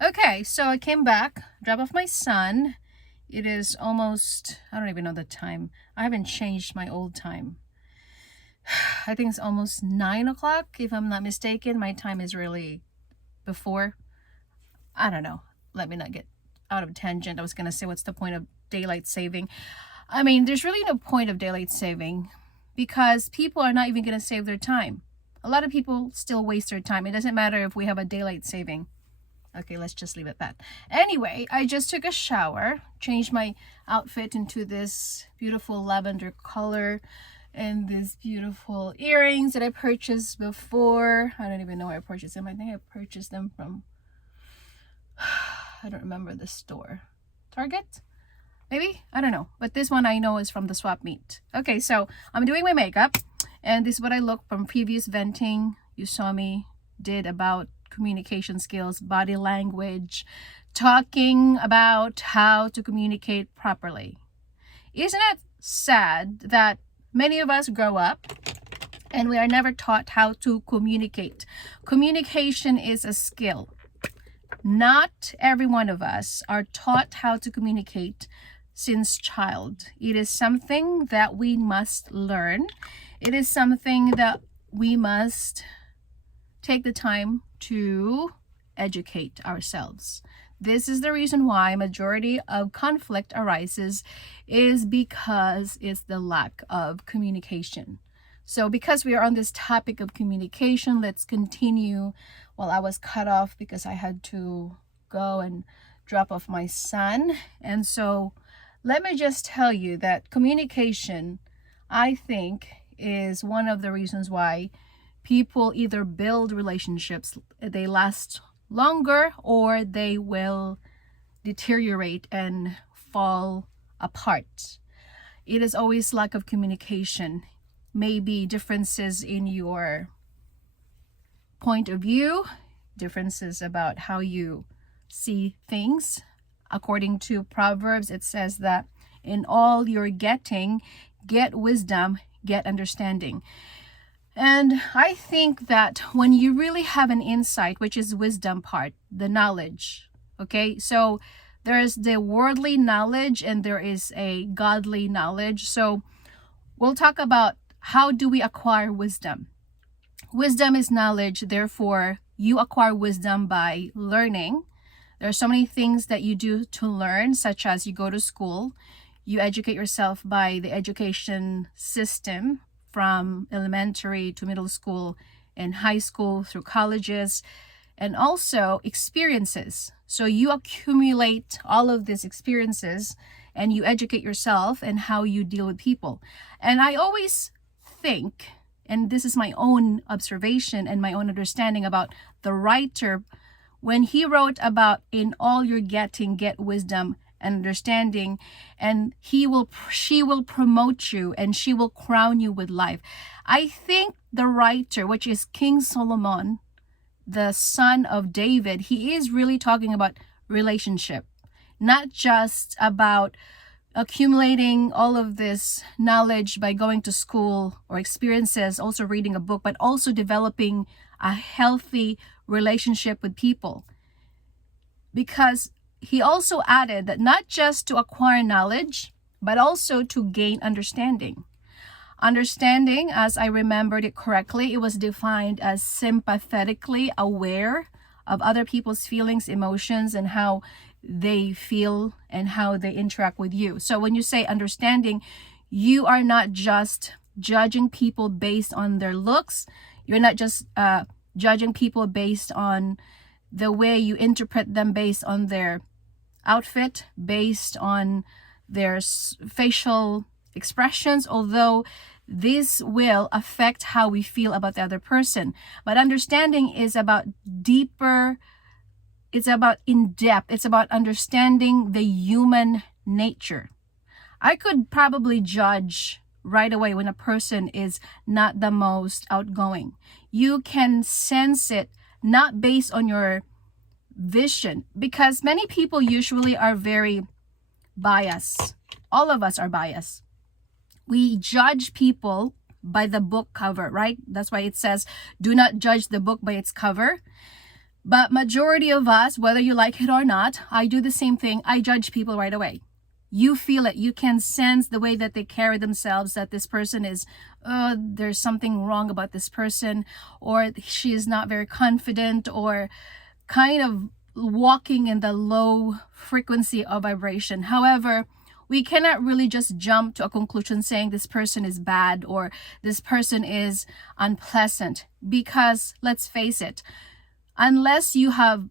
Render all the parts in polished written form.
Okay, so I came back, drop off my son. It is almost, I don't even know the time. I haven't changed my old time. I think it's almost 9 o'clock, if I'm not mistaken. My time is really before. I don't know. Let me not get out of tangent. I was going to say, what's the point of daylight saving? I mean, there's really no point of daylight saving because people are not even going to save their time. A lot of people still waste their time. It doesn't matter if we have a daylight saving. Okay, let's just leave it at that. Anyway, I just took a shower, changed my outfit into this beautiful lavender color and these beautiful earrings that I purchased before. I don't even know where I purchased them. I think I purchased them from, I don't remember the store. Target? Maybe? I don't know. But this one I know is from the swap meet. Okay, so I'm doing my makeup. And this is what I look from previous venting. You saw me did about communication skills, body language, talking about how to communicate properly. Isn't it sad that many of us grow up and we are never taught how to communicate? Communication is a skill. Not every one of us are taught how to communicate since child. It is something that we must learn. It is something that we must take the time to educate ourselves. This is the reason why majority of conflict arises, is because it's the lack of communication. So because we are on this topic of communication, let's continue. Well, I was cut off because I had to go and drop off my son. And so let me just tell you that communication, I think, is one of the reasons why people either build relationships, they last longer, or they will deteriorate and fall apart. It is always lack of communication. Maybe differences in your point of view, differences about how you see things. According to Proverbs, it says that in all you're getting, get wisdom, get understanding. And I think that when you really have an insight, which is wisdom part, the knowledge, okay? So there's the worldly knowledge and there is a godly knowledge. So we'll talk about how do we acquire wisdom. Wisdom is knowledge, therefore you acquire wisdom by learning. There are so many things that you do to learn, such as you go to school, you educate yourself by the education system, from elementary to middle school and high school through colleges, and also experiences. So you accumulate all of these experiences and you educate yourself and how you deal with people. And I always think, and this is my own observation and my own understanding about the writer, when he wrote about in all you're getting, get wisdom and understanding, and she will promote you and she will crown you with life. I think the writer, which is King Solomon, the son of David, he is really talking about relationship, not just about accumulating all of this knowledge by going to school or experiences, also reading a book, but also developing a healthy relationship with people. Because he also added that not just to acquire knowledge, but also to gain understanding. Understanding, as I remembered it correctly, it was defined as sympathetically aware of other people's feelings, emotions, and how they feel and how they interact with you. So when you say understanding, you are not just judging people based on their looks. You're not just judging people based on the way you interpret them, based on their outfit, based on their facial expressions, although this will affect how we feel about the other person. But understanding is about deeper, it's about in-depth, it's about understanding the human nature. I could probably judge right away when a person is not the most outgoing. You can sense it, not based on your vision, because many people usually are very biased. All of us are biased. We judge people by the book cover, right? That's why it says, do not judge the book by its cover. But majority of us, whether you like it or not, I do the same thing. I judge people right away. You feel it. You can sense the way that they carry themselves, that this person is, there's something wrong about this person, or she is not very confident, or kind of walking in the low frequency of vibration. However, we cannot really just jump to a conclusion saying this person is bad or this person is unpleasant, because let's face it, unless you have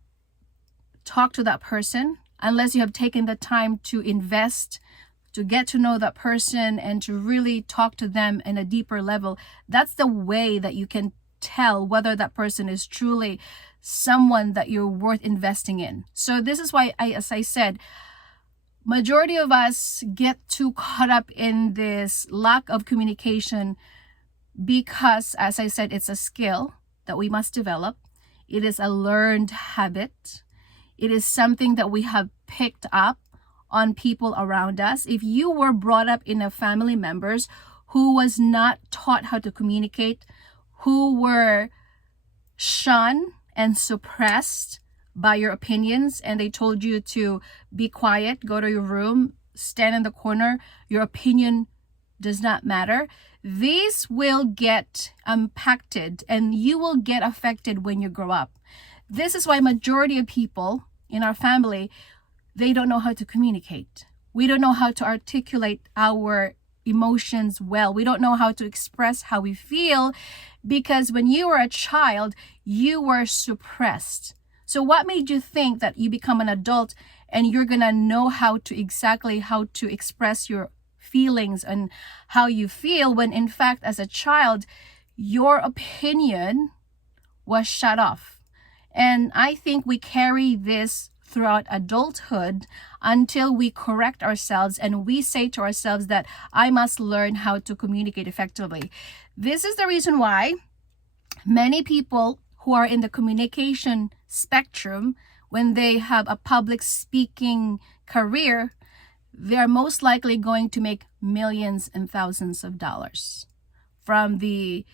talked to that person, unless you have taken the time to invest, to get to know that person and to really talk to them in a deeper level, that's the way that you can tell whether that person is truly someone that you're worth investing in. So this is why, as I said, majority of us get too caught up in this lack of communication because, as I said, it's a skill that we must develop. It is a learned habit. It is something that we have picked up on people around us. If you were brought up in a family members who was not taught how to communicate, who were shunned and suppressed by your opinions, and they told you to be quiet, go to your room, stand in the corner, your opinion does not matter, these will get impacted and you will get affected when you grow up. This is why majority of people in our family, they don't know how to communicate. We don't know how to articulate our emotions well. We don't know how to express how we feel, because when you were a child, you were suppressed. So what made you think that you become an adult and you're gonna know how to express your feelings and how you feel, when in fact as a child your opinion was shut off? And I think we carry this throughout adulthood until we correct ourselves and we say to ourselves that I must learn how to communicate effectively. This is the reason why many people who are in the communication spectrum, when they have a public speaking career, they're most likely going to make millions and thousands of dollars from the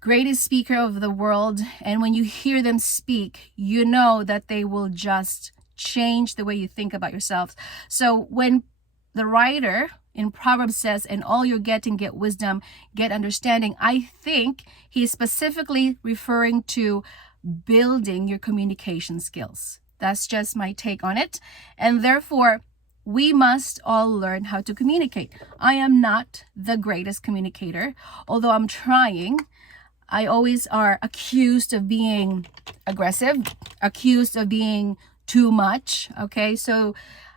greatest speaker of the world. And when you hear them speak, you know that they will just change the way you think about yourself. So when the writer in Proverbs says, "In all you're getting, get wisdom, get understanding," I think he's specifically referring to building your communication skills. That's just my take on it. And therefore, we must all learn how to communicate. I am not the greatest communicator, although I'm trying. I always are accused of being aggressive, accused of being too much. Okay, so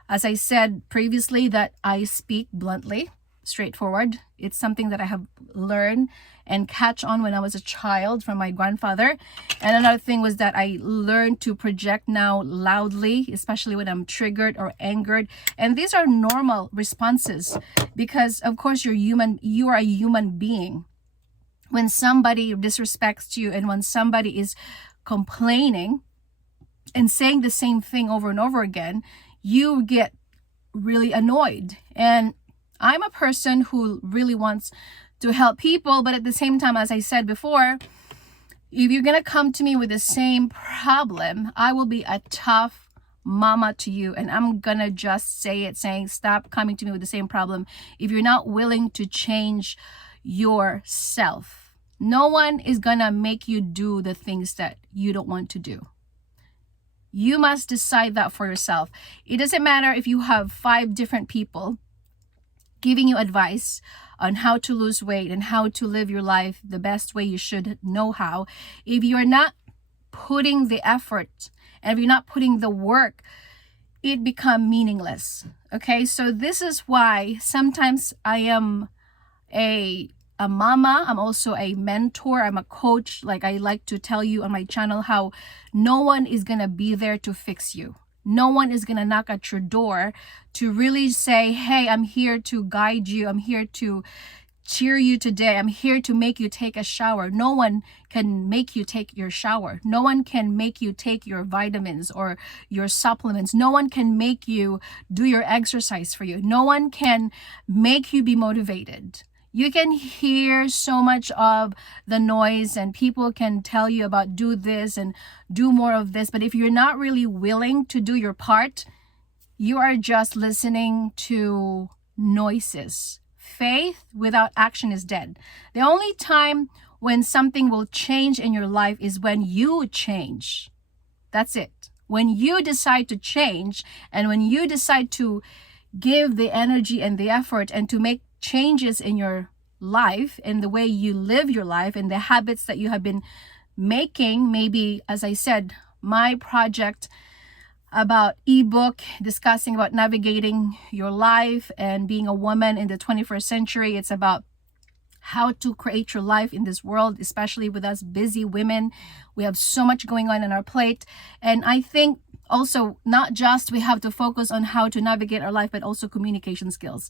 as I said previously, that I speak bluntly, straightforward. It's something that I have learned and catch on when I was a child from my grandfather. And another thing was that I learned to project now loudly, especially when I'm triggered or angered. And these are normal responses because of course you're human, you are a human being. When somebody disrespects you and when somebody is complaining and saying the same thing over and over again, you get really annoyed. And I'm a person who really wants to help people, but at the same time, as I said before, if you're gonna come to me with the same problem, I will be a tough mama to you, and I'm gonna just say it, saying stop coming to me with the same problem if you're not willing to change yourself. No one is gonna make you do the things that you don't want to do. You must decide that for yourself. It doesn't matter if you have 5 different people giving you advice on how to lose weight and how to live your life the best way you should know how. If you're not putting the effort and if you're not putting the work, it becomes meaningless. Okay, so this is why sometimes I am a mama, I'm also a mentor, I'm a coach. Like I like to tell you on my channel how no one is gonna be there to fix you. No one is gonna knock at your door to really say, hey, I'm here to guide you, I'm here to cheer you today, I'm here to make you take a shower. No one can make you take your shower. No one can make you take your vitamins or your supplements. No one can make you do your exercise for you. No one can make you be motivated. You can hear so much of the noise, and people can tell you about do this and do more of this. But if you're not really willing to do your part, you are just listening to noises. Faith without action is dead. The only time when something will change in your life is when you change. That's it. When you decide to change, and when you decide to give the energy and the effort and to make changes in your life and the way you live your life and the habits that you have been making. Maybe, as I said, my project about ebook discussing about navigating your life and being a woman in the 21st century. It's about how to create your life in this world, especially with us busy women. We have so much going on our plate. And I think also not just we have to focus on how to navigate our life, but also communication skills.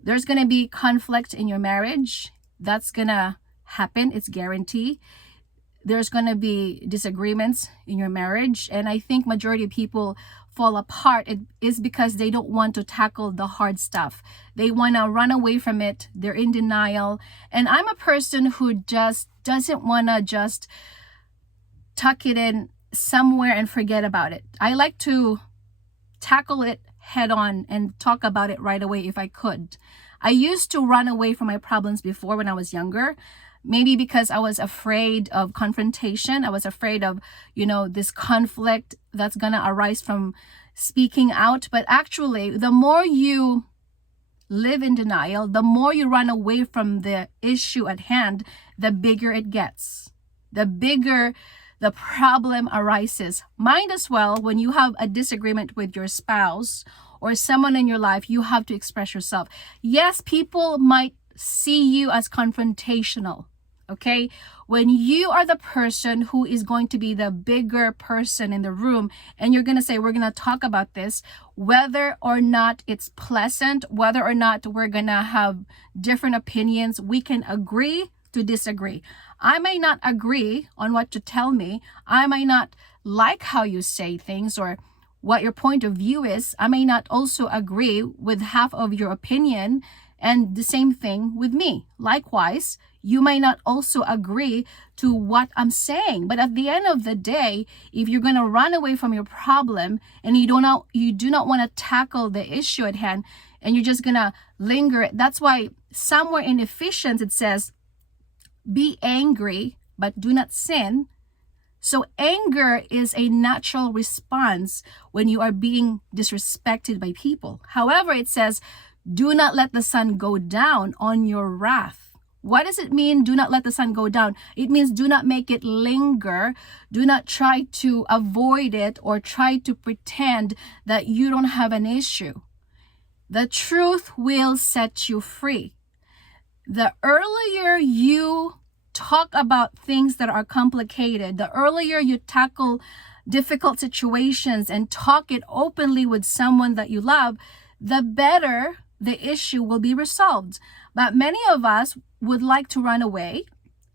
There's going to be conflict in your marriage. That's going to happen. It's guaranteed. There's going to be disagreements in your marriage. And I think majority of people fall apart. It is because they don't want to tackle the hard stuff. They want to run away from it. They're in denial. And I'm a person who just doesn't want to just tuck it in somewhere and forget about it. I like to tackle it head on and talk about it right away if I could. I used to run away from my problems before when I was younger. Maybe because I was afraid of confrontation. I was afraid of, this conflict that's going to arise from speaking out. But actually, the more you live in denial, the more you run away from the issue at hand, the bigger it gets. The bigger the problem arises. Might as well, when you have a disagreement with your spouse or someone in your life, you have to express yourself. Yes, people might see you as confrontational. Okay, when you are the person who is going to be the bigger person in the room and you're going to say, we're going to talk about this, whether or not it's pleasant, whether or not we're going to have different opinions, we can agree to disagree. I may not agree on what you tell me. I may not like how you say things or what your point of view is. I may not also agree with half of your opinion, and the same thing with me. Likewise, you may not also agree to what I'm saying. But at the end of the day, if you're going to run away from your problem and you do not want to tackle the issue at hand, and you're just going to linger, that's why somewhere in Ephesians it says, be angry, but do not sin. So anger is a natural response when you are being disrespected by people. However, it says, do not let the sun go down on your wrath. What does it mean, do not let the sun go down? It means do not make it linger. Do not try to avoid it or try to pretend that you don't have an issue. The truth will set you free. The earlier you talk about things that are complicated, the earlier you tackle difficult situations and talk it openly with someone that you love, the better the issue will be resolved. But many of us would like to run away.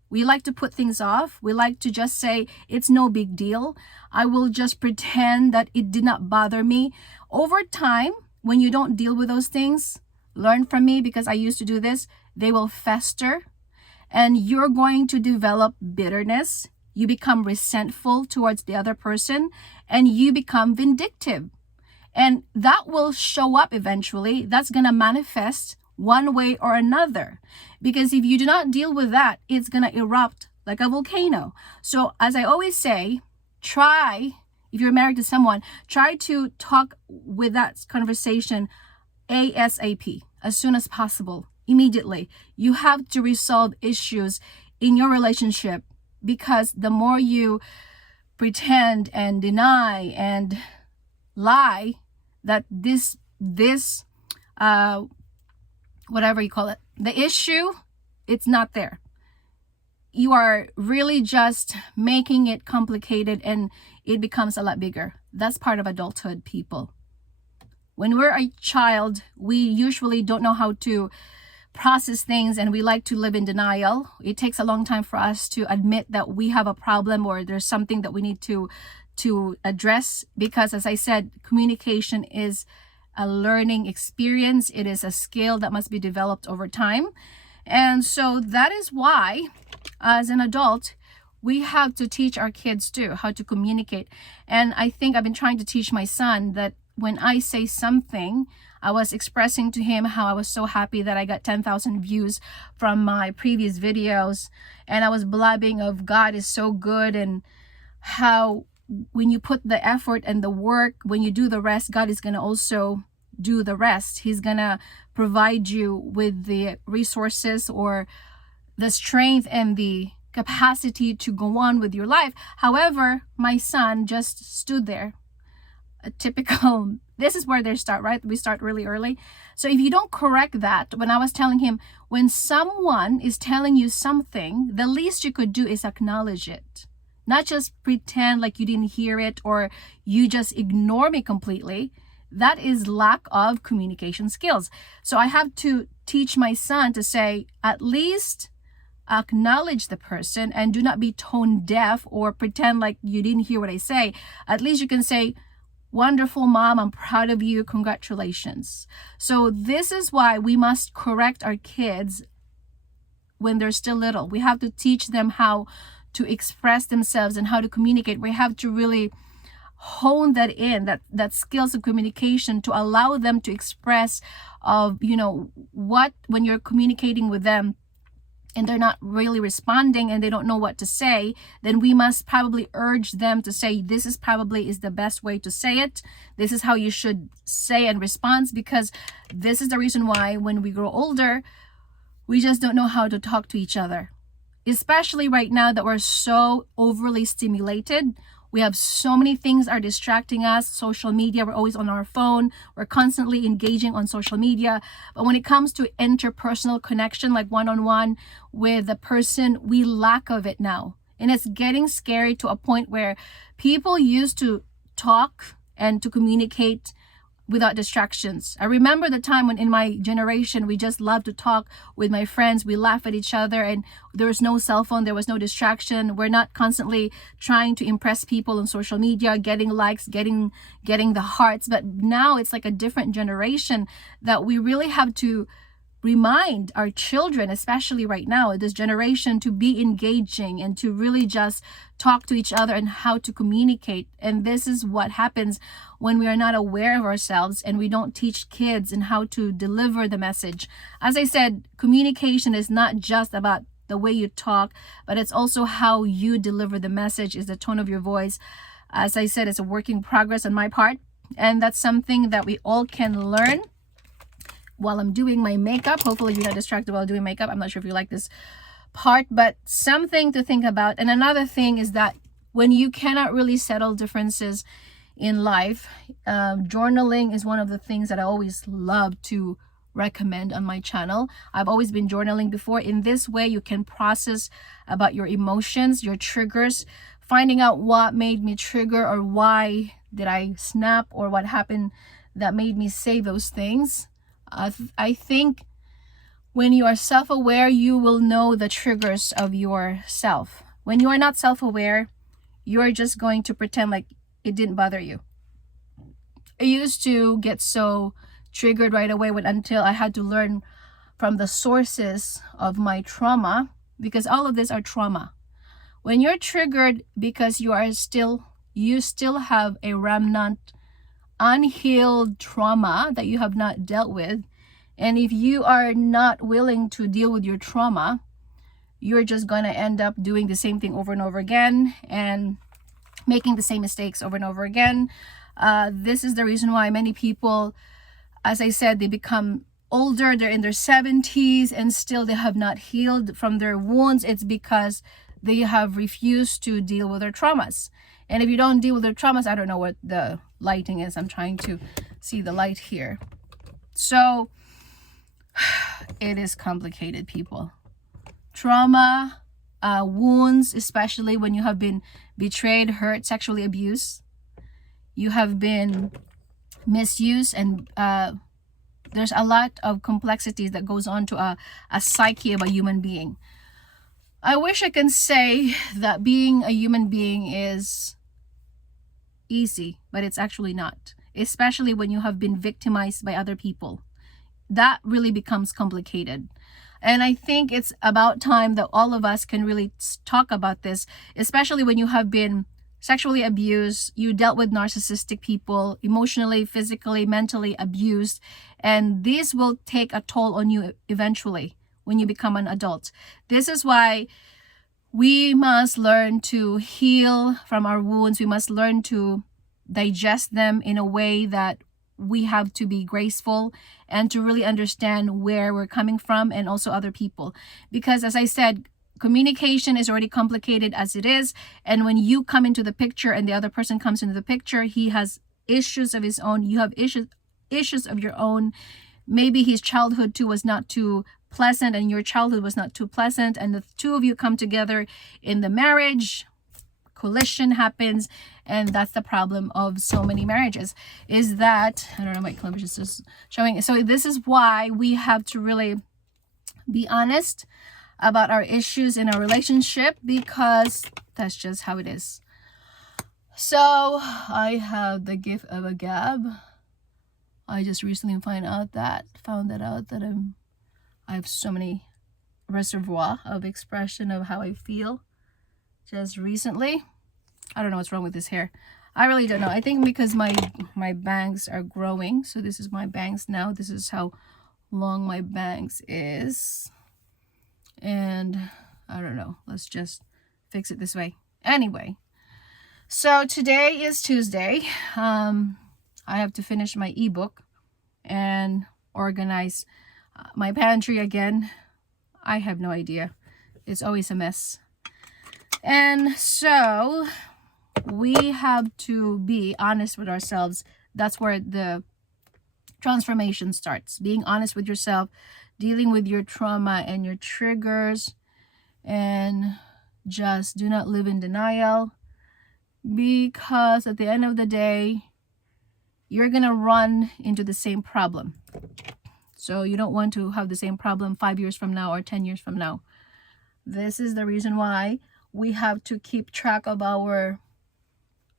We like to put things off. We like to just say, it's no big deal. I will just pretend that it did not bother me. Over time, when you don't deal with those things, learn from me because I used to do this, they will fester and you're going to develop bitterness. You become resentful towards the other person and you become vindictive. And that will show up eventually. That's going to manifest one way or another. Because if you do not deal with that, it's going to erupt like a volcano. So as I always say, if you're married to someone, try to talk with that conversation ASAP, as soon as possible, immediately. You have to resolve issues in your relationship because the more you pretend and deny and lie, that this whatever you call it, the issue, it's not there. You are really just making it complicated and it becomes a lot bigger. That's part of adulthood, people. When we're a child, we usually don't know how to process things and we like to live in denial. It takes a long time for us to admit that we have a problem or there's something that we need to address because, as I said, communication is a learning experience. It is a skill that must be developed over time. And so that is why, as an adult, we have to teach our kids too how to communicate. And I think I've been trying to teach my son that when I say something, I was expressing to him how I was so happy that I got 10,000 views from my previous videos, and I was blabbing of God is so good, and how when you put the effort and the work, when you do the rest, God is going to also do the rest. He's going to provide you with the resources or the strength and the capacity to go on with your life. However, my son just stood there. A typical, this is where they start, right? We start really early. So if you don't correct that, when I was telling him, when someone is telling you something, the least you could do is acknowledge it. Not just pretend like you didn't hear it or you just ignore me completely. That is lack of communication skills. So I have to teach my son to say, at least acknowledge the person and do not be tone deaf or pretend like you didn't hear what I say. At least you can say, wonderful mom, I'm proud of you, congratulations. So this is why we must correct our kids when they're still little. We have to teach them how to express themselves and how to communicate. We have to really hone that in, that skills of communication, to allow them to express of, what, when you're communicating with them and they're not really responding and they don't know what to say, then we must probably urge them to say, this is probably is the best way to say it. This is how you should say and respond, because this is the reason why when we grow older, we just don't know how to talk to each other. Especially right now that we're so overly stimulated. We have so many things are distracting us. Social media, we're always on our phone. We're constantly engaging on social media. But when it comes to interpersonal connection, like one-on-one with the person, we lack of it now. And it's getting scary to a point where people used to talk and to communicate without distractions. I remember the time when in my generation, we just loved to talk with my friends. We laugh at each other and there was no cell phone. There was no distraction. We're not constantly trying to impress people on social media, getting likes, getting the hearts. But now it's like a different generation that we really have to remind our children, especially right now, this generation, to be engaging and to really just talk to each other and how to communicate. And this is what happens when we are not aware of ourselves and we don't teach kids and how to deliver the message. As I said, communication is not just about the way you talk, but it's also how you deliver the message, is the tone of your voice. As I said, it's a work in progress on my part, and that's something that we all can learn. While I'm doing my makeup, hopefully you're not distracted while doing makeup. I'm not sure if you like this part, but something to think about. And another thing is that when you cannot really settle differences in life, journaling is one of the things that I always love to recommend on my channel. I've always been journaling before. In this way, you can process about your emotions, your triggers, finding out what made me trigger or why did I snap or what happened that made me say those things. I think when you are self-aware, you will know the triggers of yourself. When you are not self-aware, you're just going to pretend like it didn't bother you. I used to get so triggered right away until I had to learn from the sources of my trauma, because all of this are trauma. When you're triggered because you still have a remnant unhealed trauma that you have not dealt with, and if you are not willing to deal with your trauma, you're just going to end up doing the same thing over and over again and making the same mistakes over and over again. This is the reason why many people, as I said, they become older, they're in their 70s and still they have not healed from their wounds. It's because they have refused to deal with their traumas. And if you don't deal with their traumas, I don't know what the lighting is. I'm trying to see the light here. So it is complicated, people. Trauma, wounds, especially when you have been betrayed, hurt, sexually abused, you have been misused, and there's a lot of complexities that goes on to a psyche of a human being. I wish I can say that being a human being is easy, but it's actually not. Especially when you have been victimized by other people. That really becomes complicated. And I think it's about time that all of us can really talk about this, especially when you have been sexually abused, you dealt with narcissistic people, emotionally, physically, mentally abused, and this will take a toll on you eventually when you become an adult. This is why we must learn to heal from our wounds. We must learn to digest them in a way that we have to be graceful and to really understand where we're coming from, and also other people. Because as I said, communication is already complicated as it is, and when you come into the picture and the other person comes into the picture, he has issues of his own, you have issues of your own. Maybe his childhood too was not too pleasant and your childhood was not too pleasant, and the two of you come together in the marriage, collision happens. And that's the problem of so many marriages, is that, I don't know, my clip is just showing. So this is why we have to really be honest about our issues in our relationship, because that's just how it is. So I have the gift of a gab. I just recently found that out that I have so many reservoir of expression of how I feel just recently. I don't know what's wrong with this hair. I really don't know. I think because my bangs are growing. So this is my bangs now. This is how long my bangs is. And I don't know. Let's just fix it this way. Anyway. So today is Tuesday. I have to finish my ebook and organize my pantry again. I have no idea. It's always a mess. And so we have to be honest with ourselves. That's where the transformation starts. Being honest with yourself, dealing with your trauma and your triggers, and just do not live in denial, because at the end of the day, you're gonna run into the same problem. So you don't want to have the same problem 5 years from now or 10 years from now. This is the reason why we have to keep track of our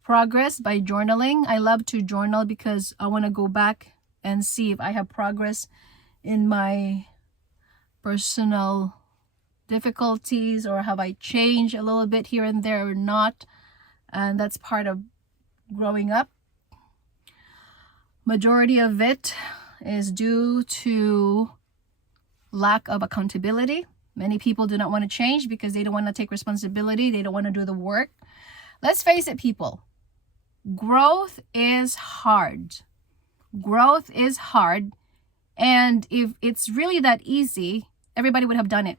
progress by journaling. I love to journal because I want to go back and see if I have progress in my personal difficulties, or have I changed a little bit here and there or not. And that's part of growing up. Majority of it is due to lack of accountability. Many people do not want to change because they don't want to take responsibility. They don't want to do the work. Let's face it, people. Growth is hard. Growth is hard. And if it's really that easy, everybody would have done it.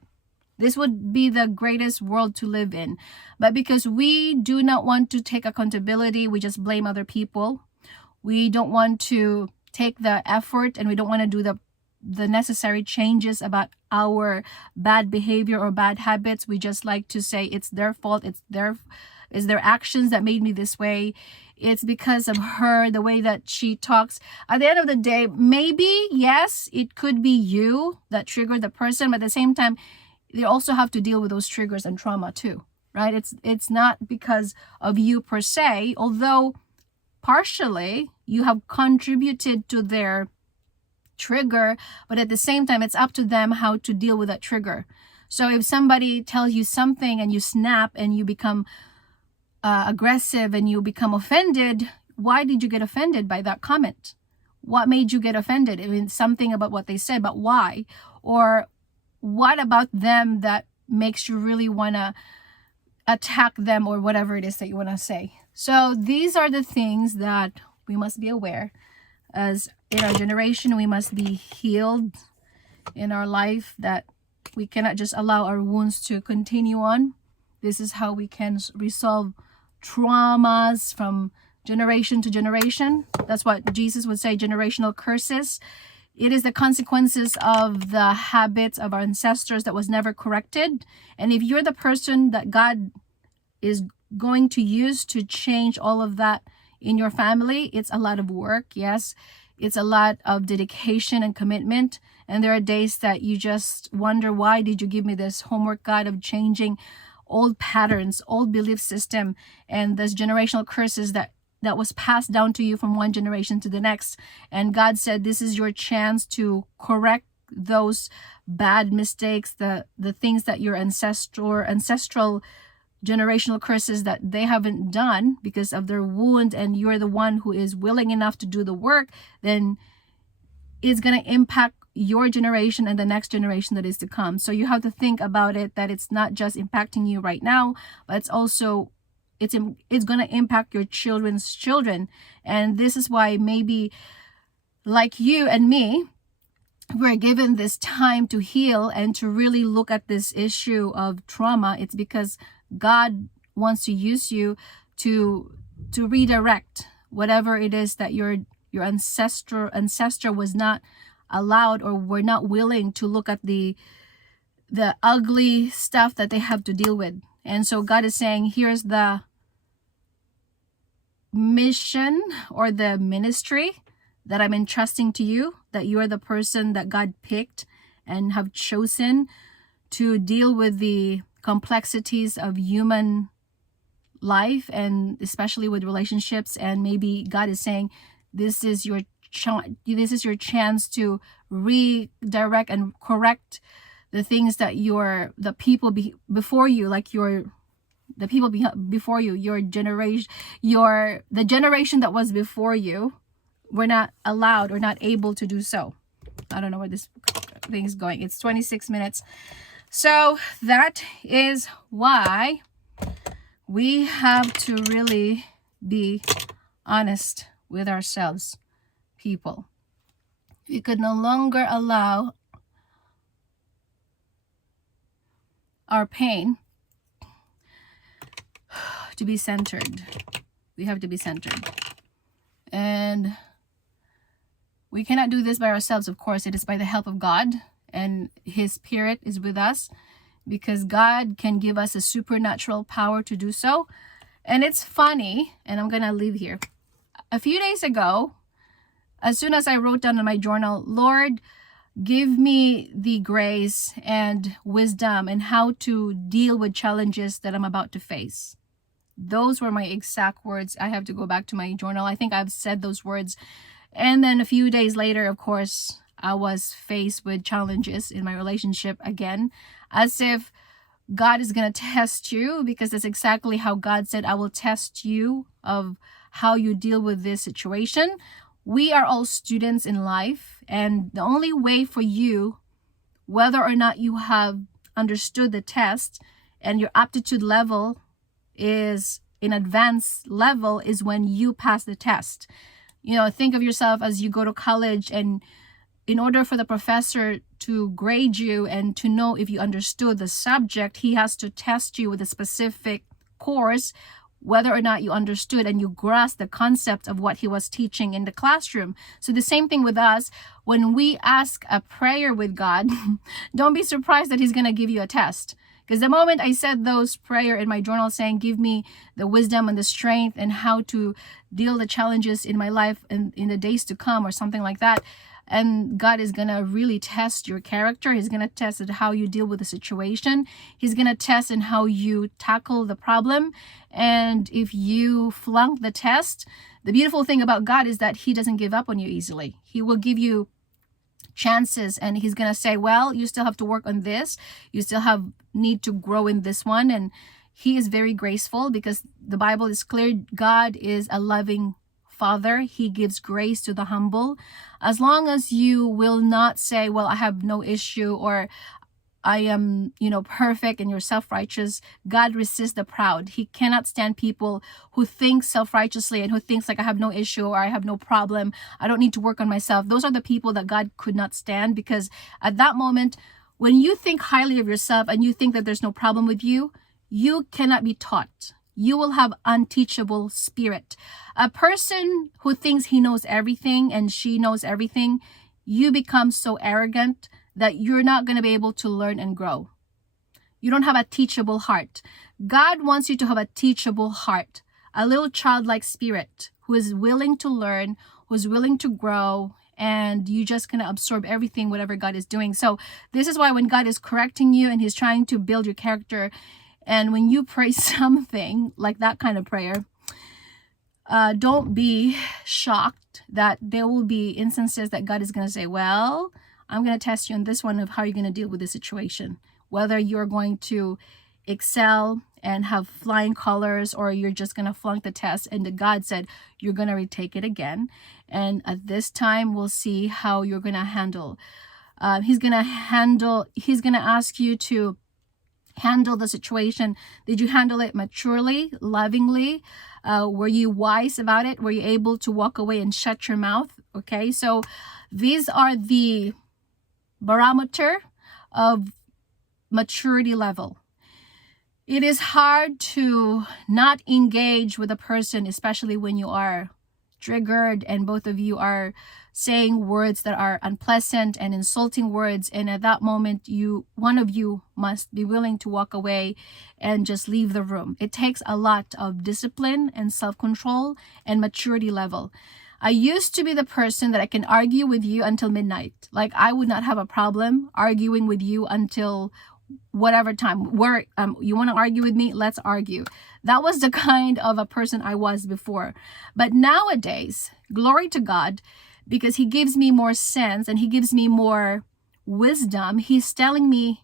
This would be the greatest world to live in. But because we do not want to take accountability, we just blame other people. We don't want to take the effort, and we don't want to do the necessary changes about our bad behavior or bad habits. We just like to say it's their fault. It's their actions that made me this way. It's because of her, the way that she talks. At the end of the day, maybe, yes, it could be you that triggered the person, but at the same time, they also have to deal with those triggers and trauma too, right? It's not because of you per se, although partially you have contributed to their trigger, but at the same time, it's up to them how to deal with that trigger. So if somebody tells you something and you snap and you become aggressive and you become offended, why did you get offended by that comment? What made you get offended? I mean, something about what they said, but why? Or what about them that makes you really want to attack them, or whatever it is that you want to say? So these are the things that we must be aware. As in our generation, we must be healed in our life, that we cannot just allow our wounds to continue on. This is how we can resolve traumas from generation to generation. That's what Jesus would say, generational curses. It is the consequences of the habits of our ancestors that was never corrected. And if you're the person that God is going to use to change all of that in your family, it's a lot of work. Yes, it's a lot of dedication and commitment. And there are days that you just wonder, why did you give me this homework, God, of changing old patterns, old belief system, and this generational curses that was passed down to you from one generation to the next. And God said, this is your chance to correct those bad mistakes, the things that your ancestral generational curses that they haven't done because of their wound, and you're the one who is willing enough to do the work, then it's going to impact your generation and the next generation that is to come. So you have to think about it, that it's not just impacting you right now, but it's also it's going to impact your children's children. And this is why maybe like you and me, we're given this time to heal and to really look at this issue of trauma. It's because God wants to use you to redirect whatever it is that your ancestor was not allowed or were not willing to look at the ugly stuff that they have to deal with. And so God is saying, here's the mission or the ministry that I'm entrusting to you, that you are the person that God picked and have chosen to deal with the complexities of human life, and especially with relationships. And maybe God is saying, this is your chance to redirect and correct the things that the people before you, like the people before you, your generation, the generation that was before you, were not allowed or not able to do so. I don't know where this thing is going. It's 26 minutes. So that is why we have to really be honest with ourselves, people. We could no longer allow our pain to be centered. We have to be centered. And we cannot do this by ourselves, of course. It is by the help of God, and His Spirit is with us, because God can give us a supernatural power to do so. And it's funny, and I'm going to leave here. A few days ago, as soon as I wrote down in my journal, Lord, give me the grace and wisdom and how to deal with challenges that I'm about to face. Those were my exact words. I have to go back to my journal. I think I've said those words. And then a few days later, of course, I was faced with challenges in my relationship again, as if God is going to test you, because that's exactly how God said, I will test you of how you deal with this situation. We are all students in life, and the only way for you, whether or not you have understood the test and your aptitude level is in advanced level, is when you pass the test. Think of yourself as you go to college, and in order for the professor to grade you and to know if you understood the subject, he has to test you with a specific course, whether or not you understood and you grasp the concept of what he was teaching in the classroom. So the same thing with us. When we ask a prayer with God, don't be surprised that He's going to give you a test. Because the moment I said those prayer in my journal saying, give me the wisdom and the strength and how to deal the challenges in my life and in the days to come, or something like that, and God is going to really test your character. He's going to test how you deal with the situation. He's going to test in how you tackle the problem. And if you flunk the test, the beautiful thing about God is that He doesn't give up on you easily. He will give you chances, and He's going to say, well, you still have to work on this. You still need to grow in this one. And He is very graceful, because the Bible is clear. God is a loving Father. He gives grace to the humble. As long as you will not say, well, I have no issue, or I am, perfect, and you're self-righteous. God resists the proud. He cannot stand people who think self-righteously and who thinks like, I have no issue, or I have no problem. I don't need to work on myself. Those are the people that God could not stand, because at that moment, when you think highly of yourself and you think that there's no problem with you, you cannot be taught. You will have unteachable spirit. A person who thinks he knows everything and she knows everything, you become so arrogant that you're not going to be able to learn and grow. You don't have a teachable heart. God wants you to have a teachable heart, a little childlike spirit who is willing to learn, who is willing to grow, and you just going to absorb everything, whatever God is doing. So this is why when God is correcting you and He's trying to build your character, and when you pray something like that kind of prayer, don't be shocked that there will be instances that God is going to say, well, I'm going to test you on this one of how you're going to deal with the situation. Whether you're going to excel and have flying colors, or you're just going to flunk the test. And the God said, you're going to retake it again. And at this time, we'll see how you're going to handle. He's going to ask you to handle the situation. Did you handle it maturely, lovingly? Were you wise about it? Were you able to walk away and shut your mouth? Okay, so these are the barometer of maturity level. It is hard to not engage with a person, especially when you are triggered and both of you are saying words that are unpleasant and insulting words. And at that moment, one of you must be willing to walk away and just leave the room. It takes a lot of discipline and self-control and maturity level. I used to be the person that I can argue with you until midnight. Like, I would not have a problem arguing with you until whatever time. You want to argue with me? Let's argue. That was the kind of a person I was before. But nowadays, glory to God, because he gives me more sense and he gives me more wisdom. He's telling me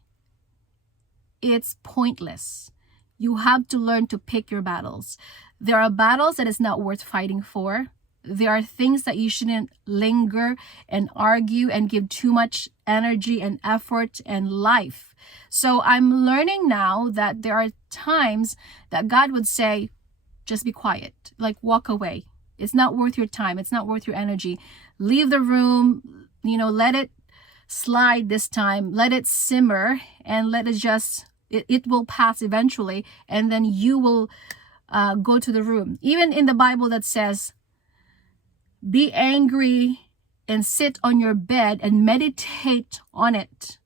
it's pointless. You have to learn to pick your battles. There are battles that is not worth fighting for. There are things that you shouldn't linger and argue and give too much energy and effort and life. So I'm learning now that there are times that God would say, just be quiet, like walk away. It's not worth your time. It's not worth your energy. Leave the room, let it slide this time. Let it simmer and let it just, it will pass eventually. And then you will go to the room. Even in the Bible that says, be angry and sit on your bed and meditate on it.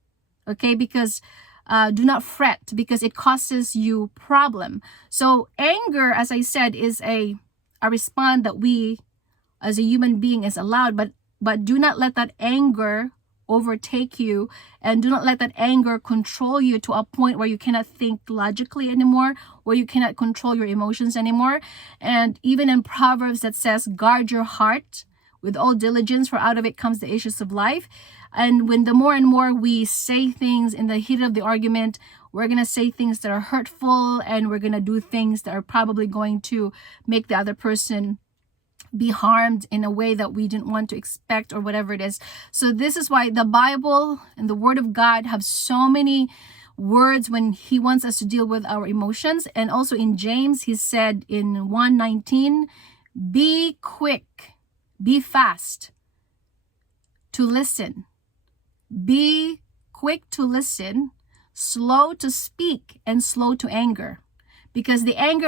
Okay, because do not fret, because it causes you problem. So anger, as I said, is a response that we as a human being is allowed, but do not let that anger overtake you, and do not let that anger control you to a point where you cannot think logically anymore, where you cannot control your emotions anymore. And even in Proverbs that says, guard your heart with all diligence, for out of it comes the issues of life. And when the more and more we say things in the heat of the argument, we're going to say things that are hurtful, and we're going to do things that are probably going to make the other person be harmed in a way that we didn't want to expect, or whatever it is. So this is why the Bible and the Word of God have so many words when he wants us to deal with our emotions. And also in James, he said in 1:19, be quick, be fast to listen. Be quick to listen, slow to speak, and slow to anger. Because the anger